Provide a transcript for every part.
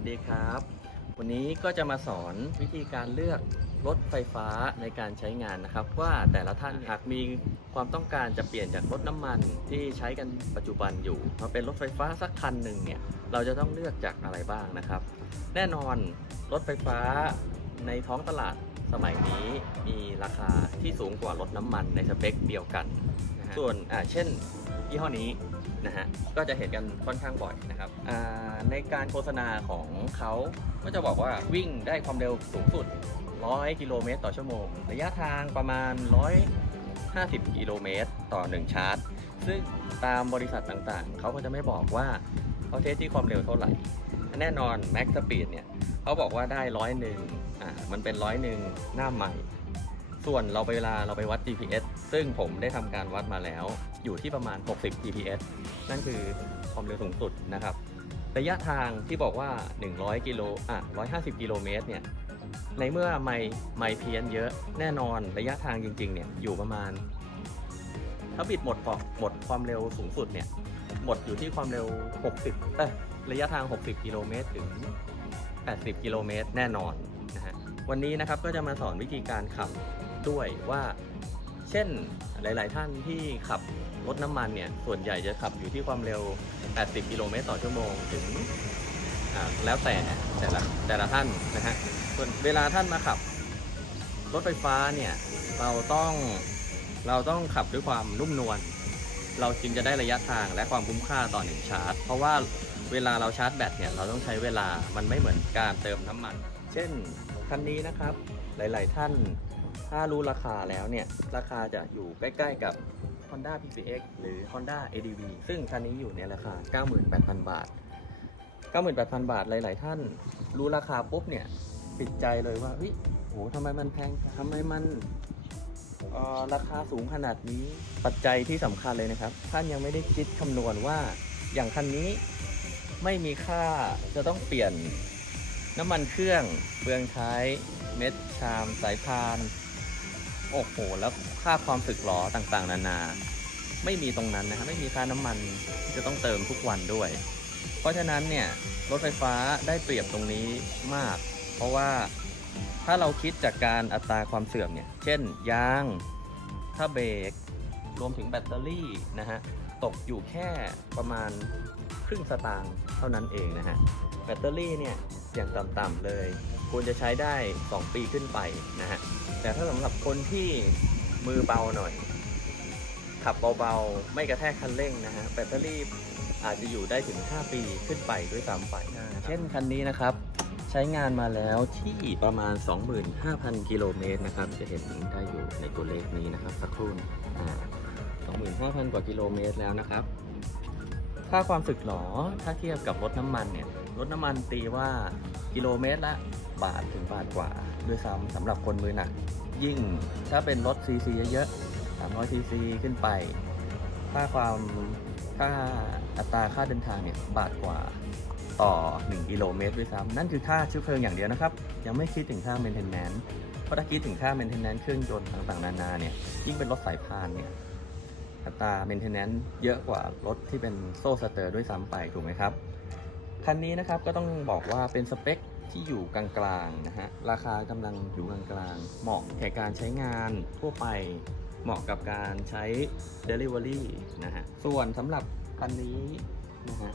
วัสดีครับ วันนี้ก็จะมาสอนวิธีการเลือกรถไฟฟ้าในการใช้งานนะครับ ว่าแต่ละท่านหากมีความต้องการจะเปลี่ยนจากรถน้ำมันที่ใช้กันปัจจุบันอยู่มาเป็นรถไฟฟ้าสักคันหนึ่งเนี่ยเราจะต้องเลือกจากอะไรบ้างนะครับ แน่นอนรถไฟฟ้าในท้องตลาดสมัยนี้มีราคาที่สูงกว่ารถน้ำมันในสเปคเดียวกัน ส่วนอ่าเช่นยี่ห้อนี้ นะฮะก็จะเห็นกันค่อนข้างบ่อยนะครับในการโฆษณาของเขาก็จะบอกว่าวิ่งได้ความเร็วสูงสุด 100 กิโลเมตรต่อชั่วโมง ระยะทางประมาณ 150 กิโลเมตรต่อ 1 ชาร์จ ซึ่งตามบริษัทต่างๆ เขาก็จะไม่บอกว่าเขาเทสที่ความเร็วเท่าไหร่ แน่นอน Max Speed เนี่ยเขาบอกว่าได้ร้อยหนึ่งอ่ามันเป็นร้อยหนึ่งหน้าใหม่ ส่วนเราไปเวลาเราไปวัด GPS ซึ่งผมได้ทำการวัดมาแล้วอยู่ที่ประมาณ 60 GPS นั่นคือความเร็วสูงสุดนะครับ ระยะทางที่บอกว่า 100 กิโลอะ150 กิโลเมตรเนี่ยในเมื่อไม่ไม่เพี้ยนเยอะแน่นอนระยะทางจริงๆเนี่ยอยู่ประมาณ ถ้าบิดหมดก่อนหมดความเร็วสูงสุดเนี่ยหมดอยู่ที่ความเร็ว 60เออระยะทาง 60 กิโลเมตรถึง 80 กิโลเมตรแน่นอนนะฮะวันนี้นะครับก็จะมาสอนวิธีการขับ ด้วยว่า เช่นหลาย ๆ ท่านที่ขับรถน้ำมันเนี่ย ส่วนใหญ่จะขับอยู่ที่ความเร็ว 80 กิโลเมตรต่อชั่วโมงถึงแล้วแต่แต่ละแต่ละท่านนะฮะส่วนเวลาท่านมาขับ รถไฟฟ้าเนี่ย เราต้องเราต้องขับด้วยความนุ่มนวลเราจึงจะได้ระยะทางและความคุ้มค่าต่อหนึ่งชาร์จ เพราะว่าเวลาเราชาร์จแบตเนี่ยเราต้องใช้เวลามันไม่เหมือนการเติมน้ำมัน เช่นคันนี้นะครับหลาย ๆ ท่าน ถ้ารู้ราคาแล้วเนี่ย ราคาจะอยู่ใกล้ๆกับ Honda PCX หรือ Honda ADV ซึ่งคันนี้อยู่ในราคา 98,000 บาท 98,000 บาทหลาย ๆ ท่านรู้ราคาปุ๊บเนี่ยติดใจเลยว่าเฮ้ยโหทำไมมันแพงทำไมมันออราคาสูงขนาดนี้ปัจจัยที่สำคัญเลยนะครับ ท่านยังไม่ได้คิดคำนวณว่าอย่างคันนี้ไม่มีค่าจะต้องเปลี่ยนน้ำมันเครื่องเปลืองใช้เม็ดชามสายพาน โอ้โห แล้วค่าความสึกหรอต่างๆ นานา ไม่มีตรงนั้นนะครับ ไม่มีค่าน้ำมันที่จะต้องเติมทุกวันด้วย เพราะฉะนั้นเนี่ยรถไฟฟ้าได้เปรียบตรงนี้มาก เพราะว่าถ้าเราคิดจากการอัตราความเสื่อมเนี่ย เช่น ยาง ถ้าเบรก รวมถึงแบตเตอรี่นะฮะ ตกอยู่แค่ประมาณครึ่งสตางค์เท่านั้นเองนะฮะ แบตเตอรี่เนี่ยอย่างต่ำๆเลยควรจะใช้ได้ 2 ปีขึ้นไปนะฮะ แต่ถ้าสำหรับคนที่มือเบาหน่อย ขับเบาๆ ไม่กระแทกคันเร่งนะฮะแบตเตอรี่อาจจะอยู่ได้ถึง 5 ปีขึ้นไปด้วยซ้ำไปเช่นคันนี้นะครับ ใช้งานมาแล้วที่ประมาณ 25,000 กิโลเมตรนะครับ จะเห็นได้อยู่ในตัวเลขนี้นะครับ สักครู่นะ25,000 กว่ากิโลเมตรแล้วนะครับ ค่าความสึกหรอถ้าเทียบกับรถน้ำมันเนี่ย รถน้ำมันตีว่ากิโลเมตรละ บาทถึงบาทกว่าด้วยซ้ำสำหรับคนมือหนัก ยิ่งถ้าเป็นรถซีซีเยอะๆ300ซีซีขึ้นไป ค่าความค่าอัตราค่าเดินทางเนี่ยบาทกว่าต่อ 1 กิโลเมตรด้วยซ้ำนั่นคือค่าเชื้อเพลิงอย่างเดียวนะครับ ยังไม่คิดถึงค่า maintenance เพราะถ้าคิดถึงค่า maintenance เครื่องยนต์ต่างๆ นานาเนี่ยยิ่งเป็นรถสายพานเนี่ยอัตรา maintenance เยอะกว่ารถที่เป็นโซ่สเตอร์ด้วยซ้ำไปถูกไหมครับ คันนี้นะครับก็ต้องบอกว่าเป็นสเปค ที่อยู่กลางๆนะฮะ ราคากำลังอยู่กลางๆ เหมาะแก่การใช้งานทั่วไป เหมาะกับการใช้ Delivery นะฮะ ส่วนสำหรับคันนี้นะฮะ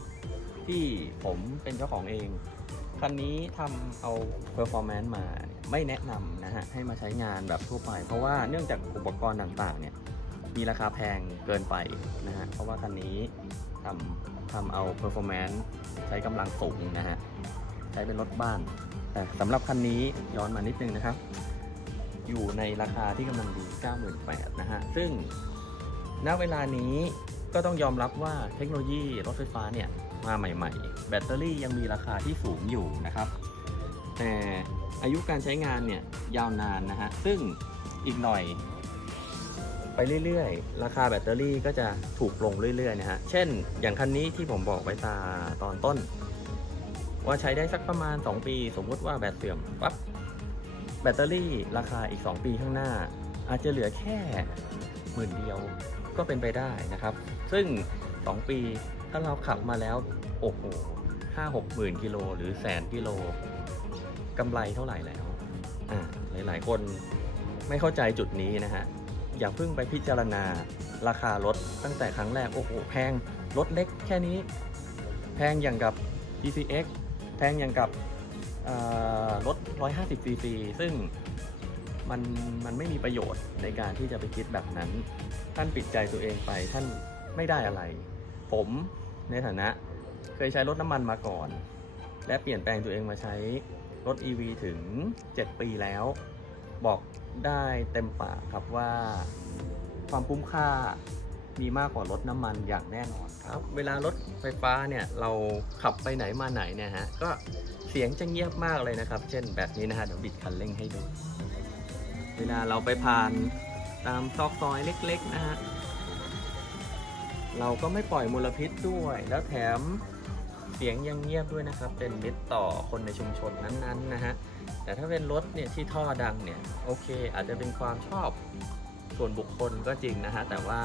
ที่ผมเป็นเจ้าของเอง คันนี้ทำเอา performance มาไม่แนะนำนะฮะ ให้มาใช้งานแบบทั่วไป เพราะว่าเนื่องจากอุปกรณ์ต่างๆ เนี่ยมีราคาแพงเกินไปนะฮะ เพราะว่าคันนี้ทำทำเอา performance ใช้กำลังสูงนะฮะ ใช้เป็นรถบ้านแต่สำหรับคันนี้ย้อนมานิดนึงนะครับ อยู่ในราคาที่กำลังดี 98,000นะฮะ ซึ่งณเวลานี้ก็ต้องยอมรับว่าเทคโนโลยีรถไฟฟ้าเนี่ยมาใหม่ ๆ แบตเตอรี่ยังมีราคาที่สูงอยู่นะครับ แต่อายุการใช้งานเนี่ยยาวนานนะฮะ ซึ่งอีกหน่อย ไปเรื่อยๆ ราคาแบตเตอรี่ก็จะถูกลงเรื่อยๆนะฮะ เช่น อย่างคันนี้ที่ผมบอกไว้ตาตอนต้น ว่าใช้ได้สักประมาณ 2 ปี สมมุติว่าแบตเสื่อมปั๊บแบตเตอรี่ราคาอีก 2 ปีข้างหน้า อาจจะเหลือแค่หมื่นเดียวก็เป็นไปได้นะครับ ซึ่ง 2 ปีถ้าเราขับมาแล้วโอ้โหห้าหกหมื่นกิโลหรือแสนกิโลกำไรเท่าไหร่แล้วอ่าหลาย ๆ คนไม่เข้าใจจุดนี้นะฮะอย่าเพิ่งไปพิจารณาราคารถตั้งแต่ครั้งแรก โอ้โห แพง รถเล็กแค่นี้ แพงอย่างกับ PCX แพงอย่างกับรถ 150 cc ซึ่งมันมันไม่มีประโยชน์ในการที่จะไปคิดแบบนั้น ท่านปิดใจตัวเองไปท่านไม่ได้อะไร ผมในฐานะเคยใช้รถน้ำมันมาก่อน และเปลี่ยนแปลงตัวเองมาใช้รถ EV ถึง 7 ปีแล้ว บอกได้เต็มปากครับว่าความคุ้มค่า มีมากกว่ารถน้ำมันอย่างแน่นอนครับ เวลารถไฟฟ้าเนี่ยเราขับไปไหนมาไหนเนี่ยฮะก็เสียงจะเงียบมากเลยนะครับ เช่นแบบนี้นะฮะเดี๋ยวบิดคันเร่งให้ดู เวลาเราไปผ่านตามซอกซอยเล็ก ๆ นะฮะเราก็ไม่ปล่อยมลพิษด้วย แล้วแถมเสียงยังเงียบด้วยนะครับ เป็นมิตรต่อคนในชุมชนนั้นๆนะฮะแต่ถ้าเป็นรถเนี่ยที่ท่อดังเนี่ยโอเค อาจจะเป็นความชอบส่วนบุคคลก็จริงนะฮะแต่ว่า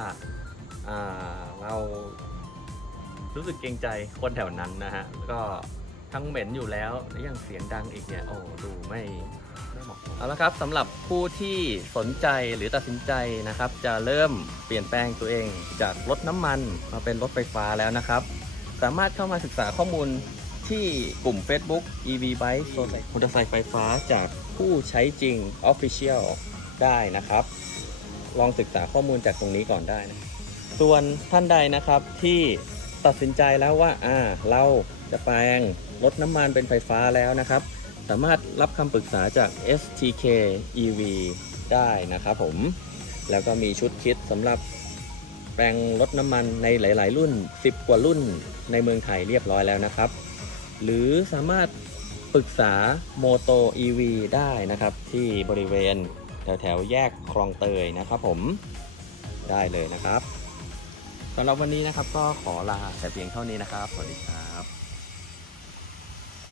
อ่าเรารู้สึกเกรงใจคนแถวนั้นนะฮะก็ทั้งเหม็นอยู่แล้วและยังเสียงดังอีกเนี่ยโอ้ดูไม่ไม่เหมาะสมเอาละครับสำหรับผู้ที่สนใจหรือตัดสินใจนะครับ จะเริ่มเปลี่ยนแปลงตัวเองจากรถน้ำมันมาเป็นรถไฟฟ้าแล้วนะครับ สามารถเข้ามาศึกษาข้อมูลที่กลุ่ม Facebook EV Bike มอเตอร์ไซค์ไฟฟ้าจากผู้ใช้จริง Official ได้นะครับ ลองศึกษาข้อมูลจากตรงนี้ก่อนได้นะ ส่วนท่านใดนะครับที่ตัดสินใจแล้วว่าอ่าเราจะแปลงรถน้ำมันเป็นไฟฟ้าแล้วนะครับ สามารถรับคำปรึกษาจาก STK EV ได้นะครับผม แล้วก็มีชุดคิดสำหรับแปลงรถน้ำมันในหลาย ๆ รุ่น 10 กว่ารุ่นในเมืองไทยเรียบร้อยแล้วนะครับ หรือสามารถปรึกษาโมโต EV ได้นะครับ ที่บริเวณแถวแถวๆแยกคลองเตยนะครับผมได้เลยนะครับ สำหรับวันนี้นะครับก็ขอลาแต่เพียงเท่านี้นะครับ สวัสดีครับ